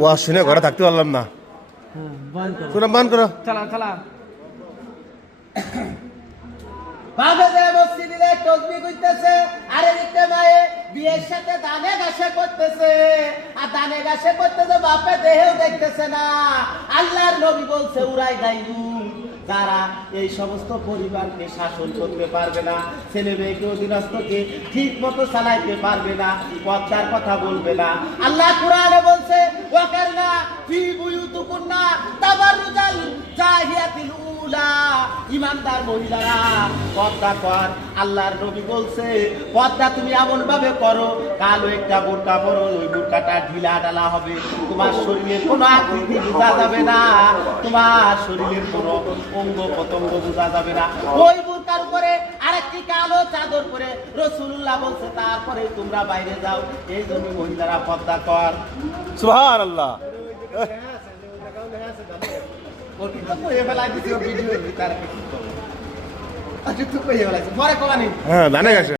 ওয়াজ শুনে ঘরে থাকতে পারলাম না। শুনলাম বান করো। চালা চালা বাবা যে মসজিদে তসবিহ কইতেছে আর এদিকে মায়ে বিয়ের সাথে দানে গাছে করতেছে আর দানে গাছে করতেছে বাপে দেহেও দেখতেছে না। আল্লাহর নবী বলছে উড়াই গাইলু যারা এই সমস্ত পরিবারকে শাসন করতে পারবে না, ছেলে মেয়েকে অধীনস্থকে ঠিক মতো চালাইতে পারবে না, পর্দার কথা বলবে না। আল্লাহ কুরআনে বলছে ওয়াকারনা ফি বুয়ুতুকুন্না তাবাররুজাল জাহিয়াতিল উলা। ইমানদার মহিলারা পর্দা কর। আল্লাহর নবী বলছে পর্দা তুমি এমন ভাবে করো কালো একটা বোরকা পরো, ওই বোরকাটা ঢিলা ঢালা হবে, তোমার শরীরের কোনো আকৃতি বোঝা যাবে না, তোমার শরীরের কোনো অঙ্গ প্রত্যঙ্গ বোঝা যাবে না। ওই বোরকার উপরে আরেকটি কালো চাদর পরে রাসূলুল্লাহ বলছে তারপরে তোমরা বাইরে যাও। এই জন্য মহিলারা পর্দা কর। সুবহানাল্লাহ। পরে কমানি হ্যাঁ, জানে গেছে।